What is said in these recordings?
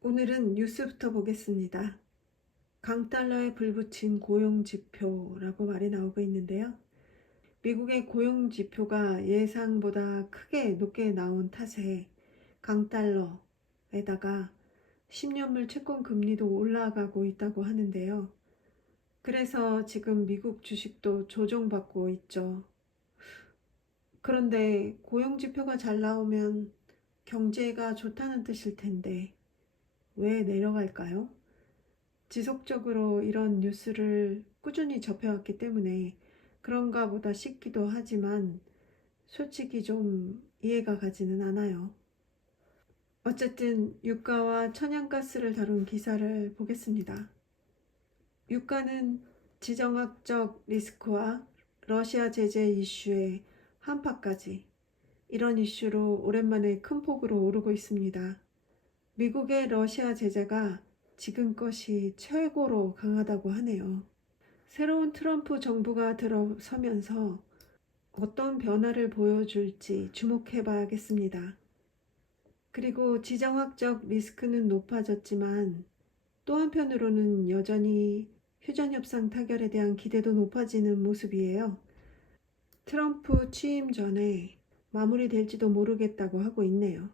오늘은 뉴스부터 보겠습니다. 강달러에 불붙인 고용지표라고 말이 나오고 있는데요. 미국의 고용지표가 예상보다 크게 높게 나온 탓에 강달러에다가 10년물 채권 금리도 올라가고 있다고 하는데요. 그래서 지금 미국 주식도 조종받고 있죠. 그런데 고용지표가 잘 나오면 경제가 좋다는 뜻일 텐데 왜 내려갈까요? 지속적으로 이런 뉴스를 꾸준히 접해왔기 때문에 그런가 보다 싶기도 하지만 솔직히 좀 이해가 가지는 않아요. 어쨌든 유가와 천연가스를 다룬 기사를 보겠습니다. 유가는 지정학적 리스크와 러시아 제재 이슈에 한파까지 이런 이슈로 오랜만에 큰 폭으로 오르고 있습니다. 미국의 러시아 제재가 지금껏이 최고로 강하다고 하네요. 새로운 트럼프 정부가 들어서면서 어떤 변화를 보여줄지 주목해 봐야겠습니다. 그리고 지정학적 리스크는 높아졌지만 또 한편으로는 여전히 휴전협상 타결에 대한 기대도 높아지는 모습이에요. 트럼프 취임 전에 마무리될지도 모르겠다고 하고 있네요.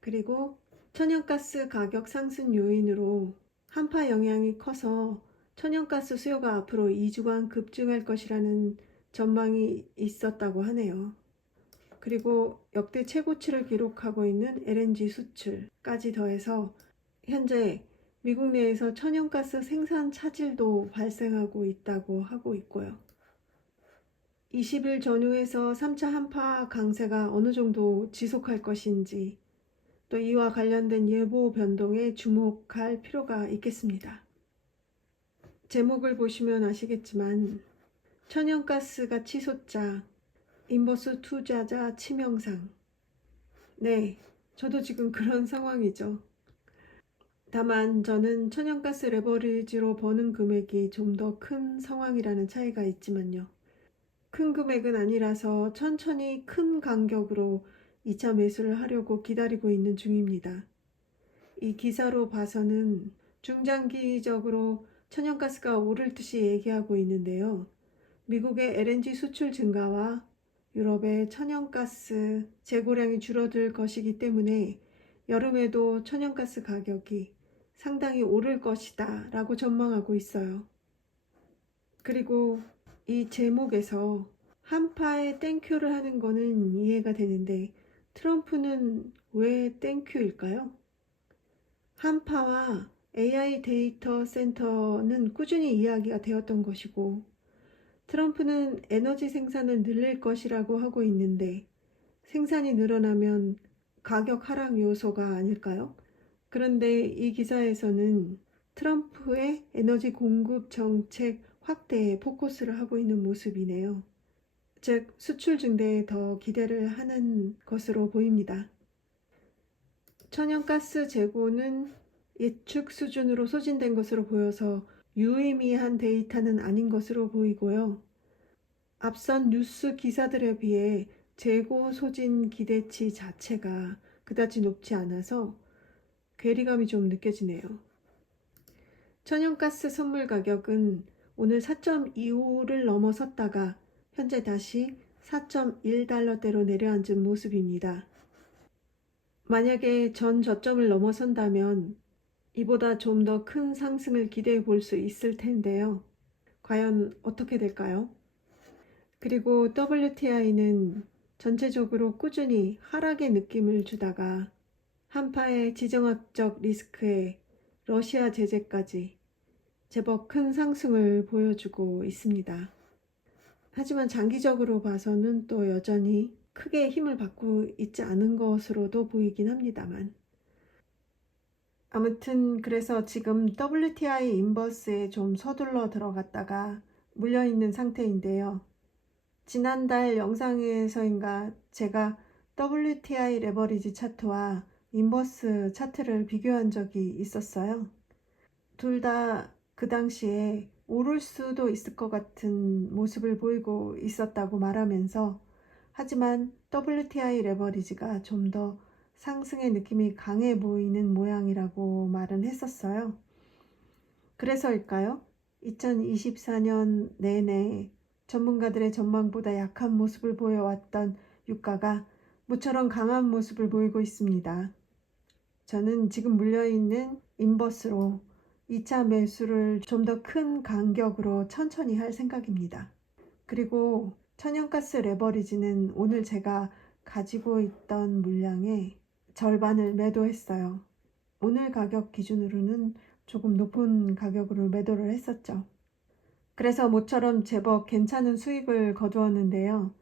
그리고 천연가스 가격 상승 요인으로 한파 영향이 커서 천연가스 수요가 앞으로 2주간 급증할 것이라는 전망이 있었다고 하네요. 그리고 역대 최고치를 기록하고 있는 LNG 수출까지 더해서 현재 미국 내에서 천연가스 생산 차질도 발생하고 있다고 하고 있고요. 20일 전후에서 3차 한파 강세가 어느 정도 지속할 것인지 또 이와 관련된 예보 변동에 주목할 필요가 있겠습니다. 제목을 보시면 아시겠지만 천연가스가 치솟자 인버스 투자자 치명상. 네, 저도 지금 그런 상황이죠. 다만 저는 천연가스 레버리지로 버는 금액이 좀 더 큰 상황이라는 차이가 있지만요. 큰 금액은 아니라서 천천히 큰 간격으로 2차 매수를 하려고 기다리고 있는 중입니다. 이 기사로 봐서는 중장기적으로 천연가스가 오를 듯이 얘기하고 있는데요. 미국의 LNG 수출 증가와 유럽의 천연가스 재고량이 줄어들 것이기 때문에 여름에도 천연가스 가격이 상당히 오를 것이다 라고 전망하고 있어요. 그리고 이 제목에서 한파에 땡큐를 하는 거는 이해가 되는데 트럼프는 왜 땡큐일까요? 한파와 AI 데이터 센터는 꾸준히 이야기가 되었던 것이고 트럼프는 에너지 생산을 늘릴 것이라고 하고 있는데 생산이 늘어나면 가격 하락 요소가 아닐까요? 그런데 이 기사에서는 트럼프의 에너지 공급 정책 확대에 포커스를 하고 있는 모습이네요. 즉 수출 증대에 더 기대를 하는 것으로 보입니다. 천연가스 재고는 예측 수준으로 소진된 것으로 보여서 유의미한 데이터는 아닌 것으로 보이고요. 앞선 뉴스 기사들에 비해 재고 소진 기대치 자체가 그다지 높지 않아서 괴리감이 좀 느껴지네요. 천연가스 선물 가격은 오늘 4.25를 넘어섰다가 현재 다시 4.1달러대로 내려앉은 모습입니다. 만약에 전 저점을 넘어선다면 이보다 좀 더 큰 상승을 기대해 볼 수 있을 텐데요. 과연 어떻게 될까요? 그리고 WTI는 전체적으로 꾸준히 하락의 느낌을 주다가 한파의 지정학적 리스크에 러시아 제재까지 제법 큰 상승을 보여주고 있습니다. 하지만 장기적으로 봐서는 또 여전히 크게 힘을 받고 있지 않은 것으로도 보이긴 합니다만 아무튼 그래서 지금 WTI 인버스에 좀 서둘러 들어갔다가 물려있는 상태인데요. 지난달 영상에서인가 제가 WTI 레버리지 차트와 인버스 차트를 비교한 적이 있었어요. 둘 다 그 당시에 오를 수도 있을 것 같은 모습을 보이고 있었다고 말하면서 하지만 WTI 레버리지가 좀 더 상승의 느낌이 강해 보이는 모양이라고 말은 했었어요. 그래서일까요? 2024년 내내 전문가들의 전망보다 약한 모습을 보여왔던 유가가 모처럼 강한 모습을 보이고 있습니다. 저는 지금 물려있는 인버스로 2차 매수를 좀 더 큰 간격으로 천천히 할 생각입니다. 그리고 천연가스 레버리지는 오늘 제가 가지고 있던 물량의 절반을 매도했어요. 오늘 가격 기준으로는 조금 높은 가격으로 매도를 했었죠. 그래서 모처럼 제법 괜찮은 수익을 거두었는데요.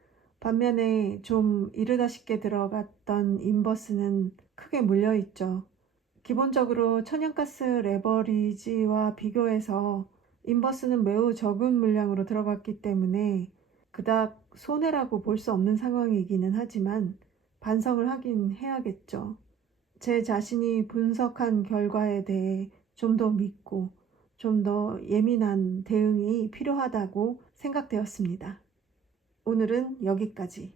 반면에 좀 이르다 싶게 들어갔던 인버스는 크게 물려있죠. 기본적으로 천연가스 레버리지와 비교해서 인버스는 매우 적은 물량으로 들어갔기 때문에 그닥 손해라고 볼 수 없는 상황이기는 하지만 반성을 하긴 해야겠죠. 제 자신이 분석한 결과에 대해 좀 더 믿고 좀 더 예민한 대응이 필요하다고 생각되었습니다. 오늘은 여기까지.